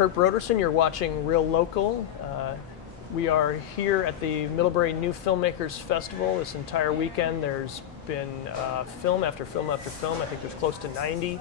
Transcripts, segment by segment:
Kurt Broderson. You're watching Real Local. We are here at the Middlebury New Filmmakers Festival this entire weekend. There's been film after film after film. I think there's close to 90.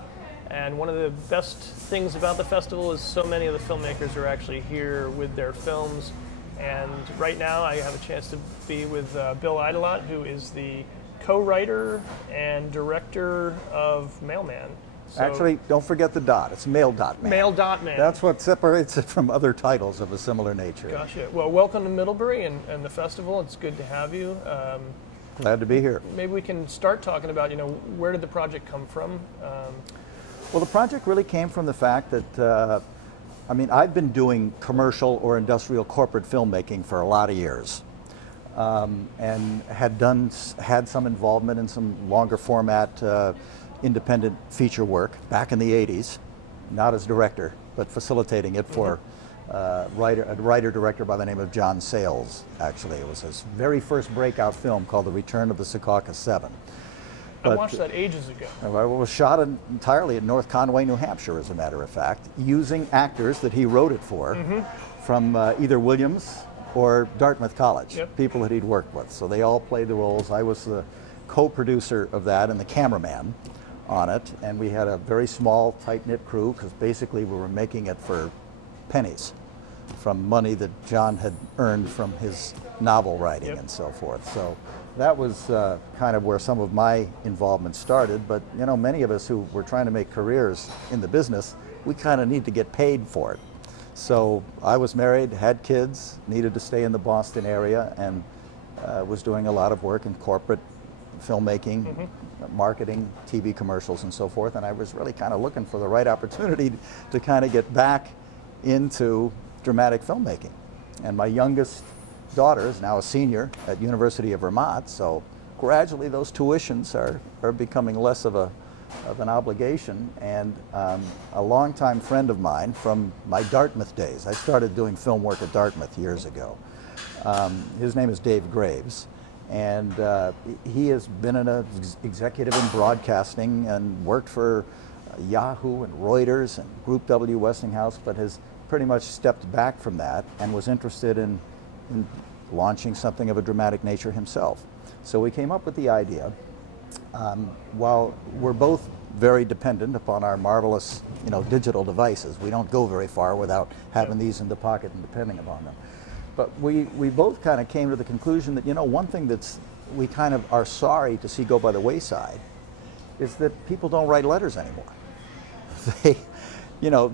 And one of the best things about the festival is so many of the filmmakers are actually here with their films. And right now I have a chance to be with Bill Idelot, who is the co-writer and director of Mail.Man. So, actually, don't forget the dot. It's Mail.Man. Mail.Man. That's what separates it from other titles of a similar nature. Gotcha. Well, welcome to Middlebury and the festival. It's good to have you. Glad to be here. Maybe we can start talking about, where did the project come from? Well, the project really came from the fact that, I've been doing commercial or industrial corporate filmmaking for a lot of years. And had some involvement in some longer format independent feature work back in the 80s, not as director, but facilitating it for a writer-director by the name of John Sayles, actually. It was his very first breakout film called The Return of the Secaucus 7. I watched that ages ago. It was shot entirely in North Conway, New Hampshire, as a matter of fact, using actors that he wrote it for from either Williams or Dartmouth College, people that he'd worked with. So they all played the roles. I was the co-producer of that and the cameraman on it, and we had a very small, tight-knit crew because basically we were making it for pennies from money that John had earned from his novel writing and so forth. So that was kind of where some of my involvement started, but many of us who were trying to make careers in the business, we kind of need to get paid for it. So I was married, had kids, needed to stay in the Boston area, and was doing a lot of work in corporate filmmaking, marketing, TV commercials, and so forth. And I was really kind of looking for the right opportunity to kind of get back into dramatic filmmaking. And my youngest daughter is now a senior at University of Vermont, so gradually those tuitions are becoming less of an obligation. And a longtime friend of mine from my Dartmouth days, I started doing film work at Dartmouth years ago. His name is Dave Graves, and he has been an executive in broadcasting and worked for Yahoo and Reuters and Group W Westinghouse, but has pretty much stepped back from that and was interested in launching something of a dramatic nature himself. So we came up with the idea. While we're both very dependent upon our marvelous, digital devices, we don't go very far without having these in the pocket and depending upon them. But we both kind of came to the conclusion that, one thing we kind of are sorry to see go by the wayside is that people don't write letters anymore.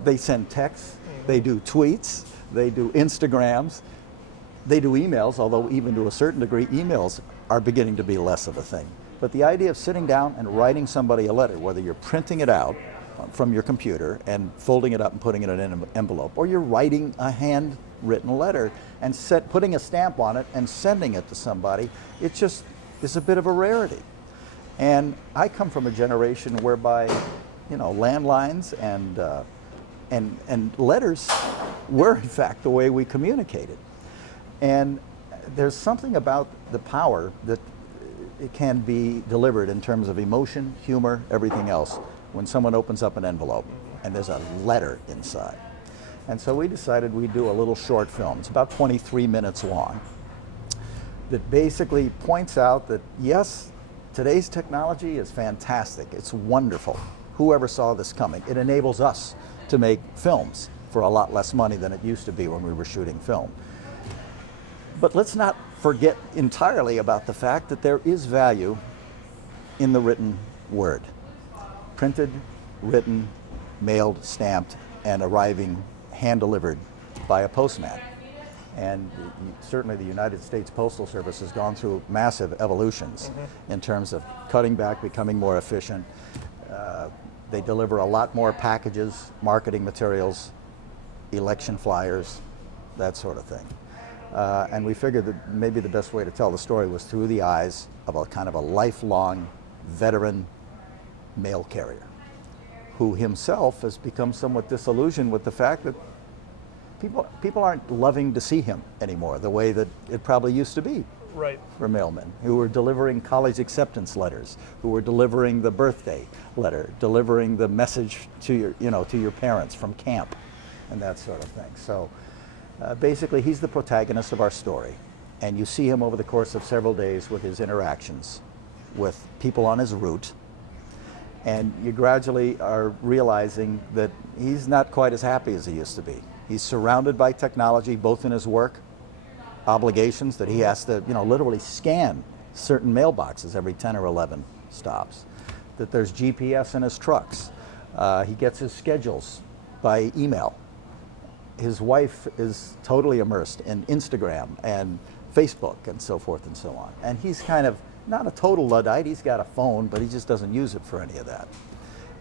They send texts, they do tweets, they do Instagrams, they do emails, although even to a certain degree, emails are beginning to be less of a thing. But the idea of sitting down and writing somebody a letter, whether you're printing it out from your computer and folding it up and putting it in an envelope, or you're writing a handwritten letter and putting a stamp on it and sending it to somebody, it just is a bit of a rarity. And I come from a generation whereby, landlines and letters were in fact the way we communicated. And there's something about the power that it can be delivered in terms of emotion, humor, everything else when someone opens up an envelope and there's a letter inside. And so we decided we'd do a little short film. It's about 23 minutes long that basically points out that, yes, today's technology is fantastic. It's wonderful. Whoever saw this coming? It enables us to make films for a lot less money than it used to be when we were shooting film. But let's not forget entirely about the fact that there is value in the written word. Printed, written, mailed, stamped, and arriving hand-delivered by a postman. And certainly the United States Postal Service has gone through massive evolutions in terms of cutting back, becoming more efficient. They deliver a lot more packages, marketing materials, election flyers, that sort of thing. And we figured that maybe the best way to tell the story was through the eyes of a kind of a lifelong veteran mail carrier who himself has become somewhat disillusioned with the fact that people aren't loving to see him anymore the way that it probably used to be. Right. For mailmen who were delivering college acceptance letters, who were delivering the birthday letter, delivering the message to your, to your parents from camp. and that sort of thing. So basically, he's the protagonist of our story, and you see him over the course of several days with his interactions with people on his route, and you gradually are realizing that he's not quite as happy as he used to be. He's surrounded by technology, both in his work obligations, that he has to, literally scan certain mailboxes every 10 or 11 stops, that there's GPS in his trucks. He gets his schedules by email. His wife is totally immersed in Instagram and Facebook and so forth and so on. And he's kind of not a total Luddite. He's got a phone, but he just doesn't use it for any of that.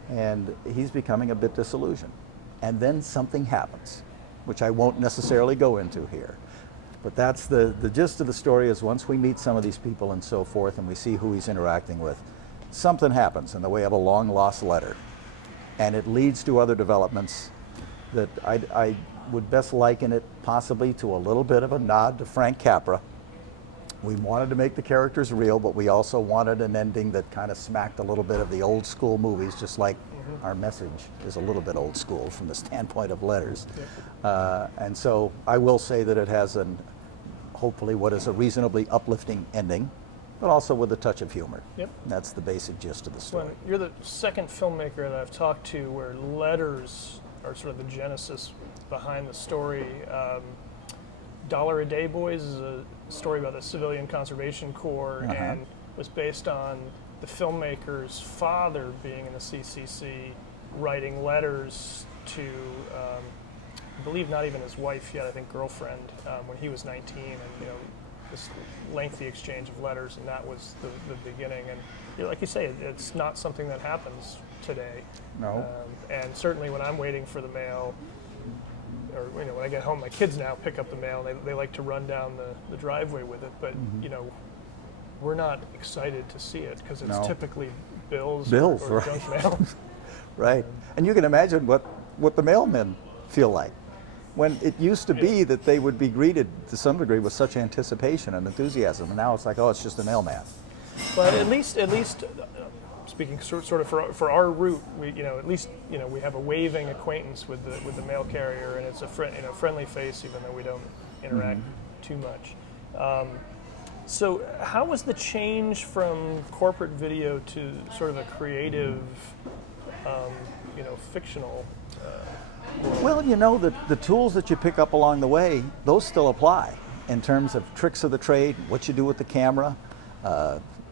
And he's becoming a bit disillusioned. And then something happens, which I won't necessarily go into here. But that's the gist of the story. Is once we meet some of these people and so forth, and we see who he's interacting with, something happens in the way of a long lost letter. And it leads to other developments that I would best liken it possibly to a little bit of a nod to Frank Capra. We wanted to make the characters real, but we also wanted an ending that kind of smacked a little bit of the old school movies, just like our message is a little bit old school from the standpoint of letters. And so I will say that it has hopefully what is a reasonably uplifting ending, but also with a touch of humor. Yep. That's the basic gist of the story. Well, you're the second filmmaker that I've talked to where letters are sort of the genesis behind the story. Dollar a Day Boys is a story about the Civilian Conservation Corps and was based on the filmmaker's father being in the CCC, writing letters to, I believe not even his wife yet, I think girlfriend, when he was 19, and this lengthy exchange of letters, and that was the beginning. And like you say, it's not something that happens today. No. And certainly when I'm waiting for the mail, or when I get home, my kids now pick up the mail, and they like to run down the driveway with it, but we're not excited to see it because it's typically bills or right. junk mail. Right. And you can imagine what the mailmen feel like. When it used to be that they would be greeted to some degree with such anticipation and enthusiasm, and now it's like, oh, it's just a mailman. But at least, speaking sort of for our route, we at least we have a waving acquaintance with the mail carrier, and it's a friendly face, even though we don't interact too much. So how was the change from corporate video to sort of a creative, fictional? Well, the tools that you pick up along the way, those still apply in terms of tricks of the trade, what you do with the camera,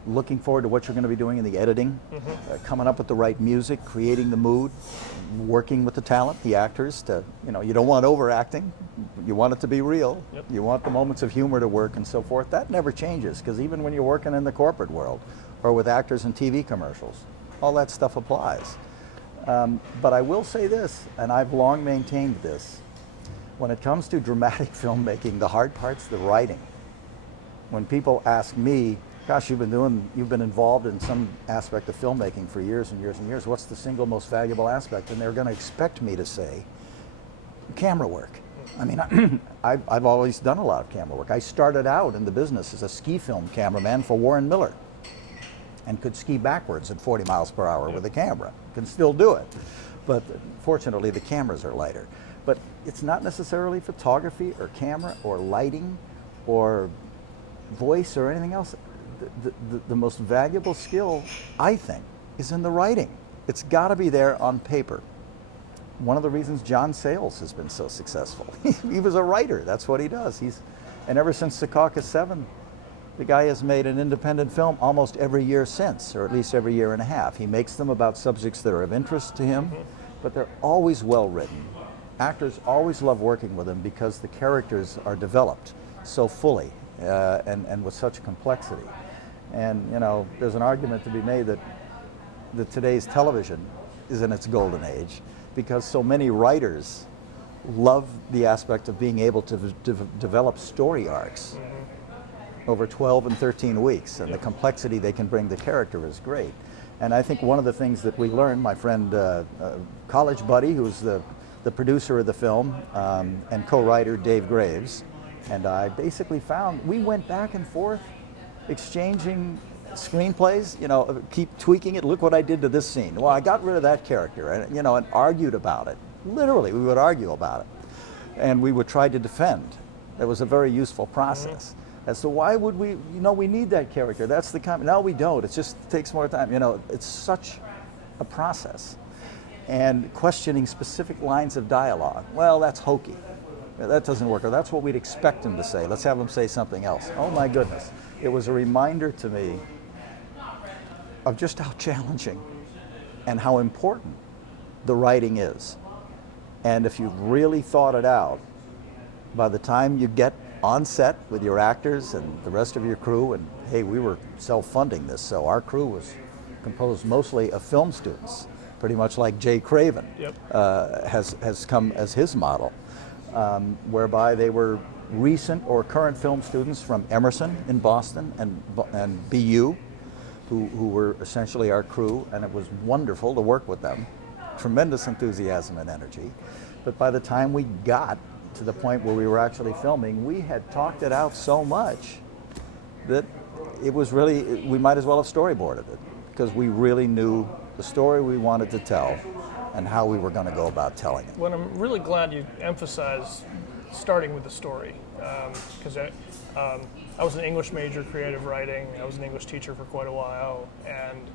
looking forward to what you're going to be doing in the editing, coming up with the right music, creating the mood, working with the talent, the actors to, you don't want overacting, you want it to be real, you want the moments of humor to work and so forth. That never changes, because even when you're working in the corporate world or with actors in TV commercials, all that stuff applies. But I will say this, and I've long maintained this, when it comes to dramatic filmmaking, the hard part's the writing. When people ask me, gosh, you've been involved in some aspect of filmmaking for years and years and years, what's the single most valuable aspect? And they're going to expect me to say, camera work. I mean, I've always done a lot of camera work. I started out in the business as a ski film cameraman for Warren Miller, and could ski backwards at 40 miles per hour with a camera. Can still do it. But fortunately, the cameras are lighter. But it's not necessarily photography or camera or lighting or voice or anything else. The most valuable skill, I think, is in the writing. It's got to be there on paper. One of the reasons John Sayles has been so successful. He was a writer. That's what he does. And ever since Secaucus 7, the guy has made an independent film almost every year since, or at least every year and a half. He makes them about subjects that are of interest to him, but they're always well written. Actors always love working with him because the characters are developed so fully and with such complexity. And there's an argument to be made that today's television is in its golden age because so many writers love the aspect of being able to develop story arcs over 12 and 13 weeks, and the complexity they can bring to character is great. And I think one of the things that we learned, my friend, college buddy, who's the producer of the film, and co-writer Dave Graves, and I basically found, we went back and forth exchanging screenplays, keep tweaking it. Look what I did to this scene. Well, I got rid of that character, and argued about it Literally, we would argue about it. And we would try to defend. It was a very useful process. As to why would we, we need that character. That's the comment. No, we don't. It just takes more time. It's such a process. And questioning specific lines of dialogue. Well, that's hokey. That doesn't work. Or that's what we'd expect him to say. Let's have him say something else. Oh my goodness. It was a reminder to me of just how challenging and how important the writing is. And if you've really thought it out, by the time you get on set with your actors and the rest of your crew, and hey, we were self-funding this, so our crew was composed mostly of film students, pretty much like Jay Craven has come as his model, whereby they were recent or current film students from Emerson in Boston and BU, who were essentially our crew, and it was wonderful to work with them. Tremendous enthusiasm and energy. But by the time we got to the point where we were actually filming, we had talked it out so much that it was really, we might as well have storyboarded it, because we really knew the story we wanted to tell and how we were going to go about telling it. Well, I'm really glad you emphasized starting with the story, because I was an English major, creative writing. I was an English teacher for quite a while, and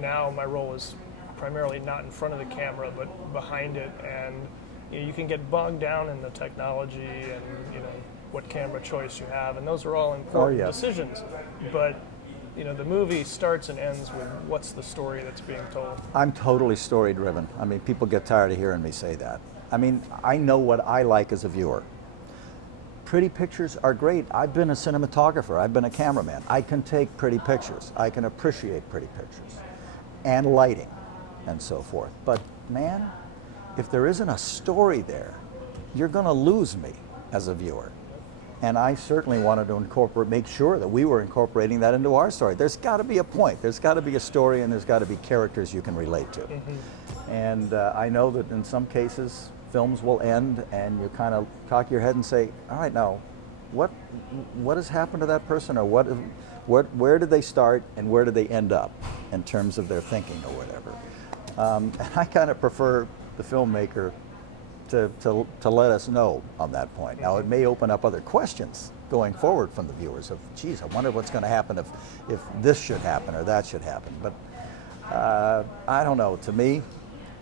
now my role is primarily not in front of the camera, but behind it, and you can get bogged down in the technology and what camera choice you have, and those are all important decisions. But the movie starts and ends with what's the story that's being told. I'm totally story driven. I mean, people get tired of hearing me say that. I mean, I know what I like as a viewer. Pretty pictures are great. I've been a cinematographer. I've been a cameraman. I can take pretty pictures. I can appreciate pretty pictures and lighting and so forth. But man, if there isn't a story there, you're going to lose me as a viewer. And I certainly wanted to make sure that we were incorporating that into our story. There's got to be a point. There's got to be a story, and there's got to be characters you can relate to. And I know that in some cases, films will end, and you kind of cock your head and say, all right, now, what has happened to that person, or where did they start, and where did they end up in terms of their thinking or whatever? And I kind of prefer the filmmaker to let us know on that point. Now, it may open up other questions going forward from the viewers of, geez, I wonder what's going to happen if this should happen or that should happen. But I don't know. To me,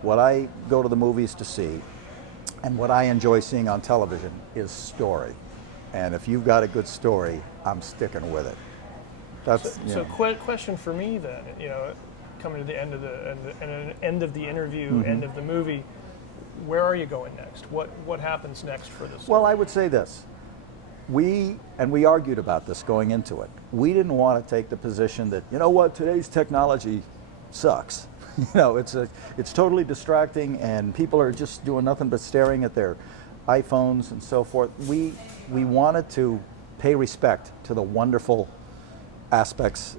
what I go to the movies to see and what I enjoy seeing on television is story. And if you've got a good story, I'm sticking with it. That's question for me then, coming to the end of the interview, end of the movie, where are you going next? What happens next for this? Well, I would say this. We argued about this going into it. We didn't want to take the position that, today's technology sucks. It's totally distracting, and people are just doing nothing but staring at their iPhones and so forth. We wanted to pay respect to the wonderful aspects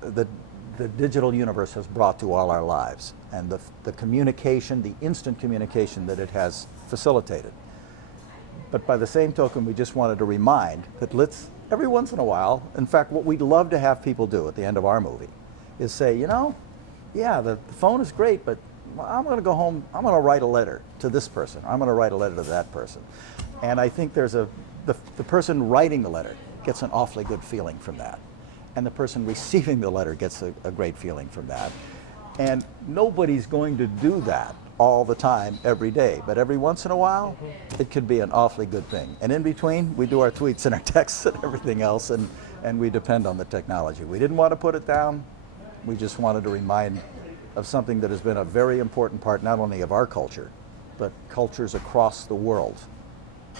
that the digital universe has brought to all our lives, and the communication, the instant communication that it has facilitated. But by the same token, we just wanted to remind that every once in a while, in fact, what we'd love to have people do at the end of our movie is say, yeah, the phone is great, but I'm going to go home, I'm going to write a letter to this person, I'm going to write a letter to that person. And I think the person writing the letter gets an awfully good feeling from that. And the person receiving the letter gets a great feeling from that. And nobody's going to do that all the time, every day. But every once in a while, it could be an awfully good thing. And in between, we do our tweets and our texts and everything else, and we depend on the technology. We didn't want to put it down. We just wanted to remind of something that has been a very important part, not only of our culture, but cultures across the world,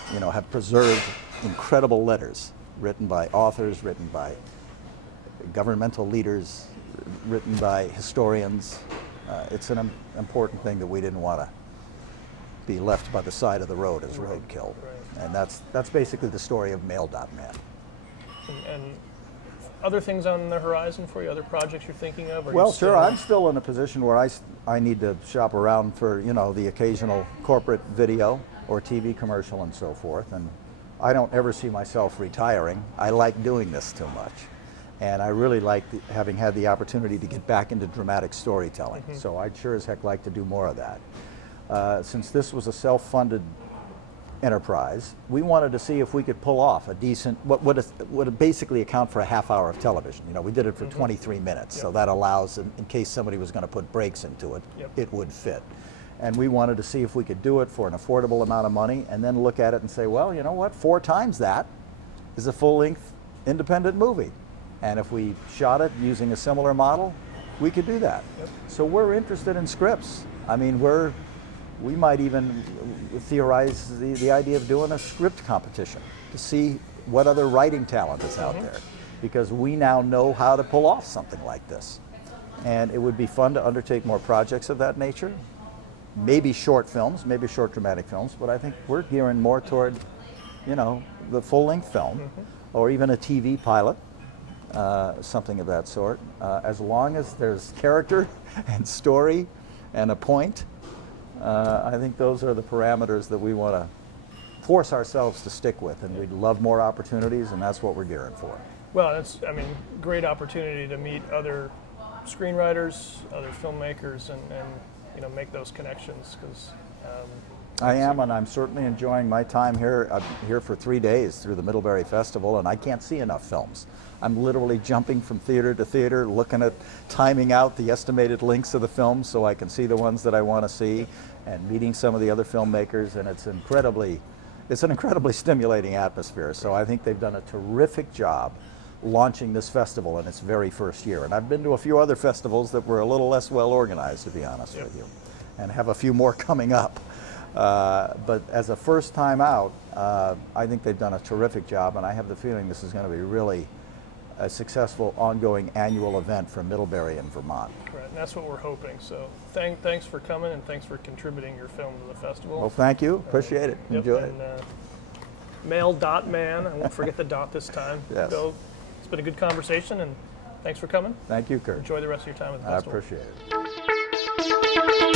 have preserved incredible letters written by authors, written by governmental leaders, written by historians. It's an important thing that we didn't want to be left by the side of the road as roadkill. Right. And that's basically the story of Mail.Man. And other things on the horizon for you, other projects you're thinking of? Well, sure. I'm still in a position where I need to shop around for, the occasional corporate video or TV commercial and so forth. And I don't ever see myself retiring. I like doing this too much. And I really like having had the opportunity to get back into dramatic storytelling. So I'd sure as heck like to do more of that. since this was a self-funded enterprise, we wanted to see if we could pull off a decent, what would basically account for a half hour of television. You know, we did it for 23 minutes, so that allows, in case somebody was going to put breaks into it, it would fit. And we wanted to see if we could do it for an affordable amount of money, and then look at it and say, well, you know what, 4 times that is a full-length independent movie. And if we shot it using a similar model, we could do that. So we're interested in scripts. I mean, we might even theorize the idea of doing a script competition to see what other writing talent is out there, because we now know how to pull off something like this. And it would be fun to undertake more projects of that nature, maybe short films, maybe short dramatic films, but I think we're gearing more toward, you know, the full-length film, or even a TV pilot, something of that sort, as long as there's character and story and a point. I think those are the parameters that we want to force ourselves to stick with, and we'd love more opportunities, and that's what we're gearing for. Well, it's, I mean, great opportunity to meet other screenwriters, other filmmakers, and you know, make those connections, because I am, and I'm certainly enjoying my time here. I'm here for 3 days through the Middlebury Festival, and I can't see enough films. I'm literally jumping from theater to theater, looking at, timing out the estimated lengths of the films so I can see the ones that I want to see, and meeting some of the other filmmakers, and it's an incredibly stimulating atmosphere. So I think they've done a terrific job launching this festival in its very first year. And I've been to a few other festivals that were a little less well organized, to be honest with you, and have a few more coming up. But as a first time out, I think they've done a terrific job, and I have the feeling this is going to be really a successful ongoing annual event for Middlebury and Vermont. right, and that's what we're hoping. So thanks for coming, and thanks for contributing your film to the festival. Well, thank you. Appreciate it. Enjoy it. Mail.Man, I won't forget the dot this time. Yes. So it's been a good conversation, and thanks for coming. Thank you, Kurt. Enjoy the rest of your time at the I festival. appreciate it.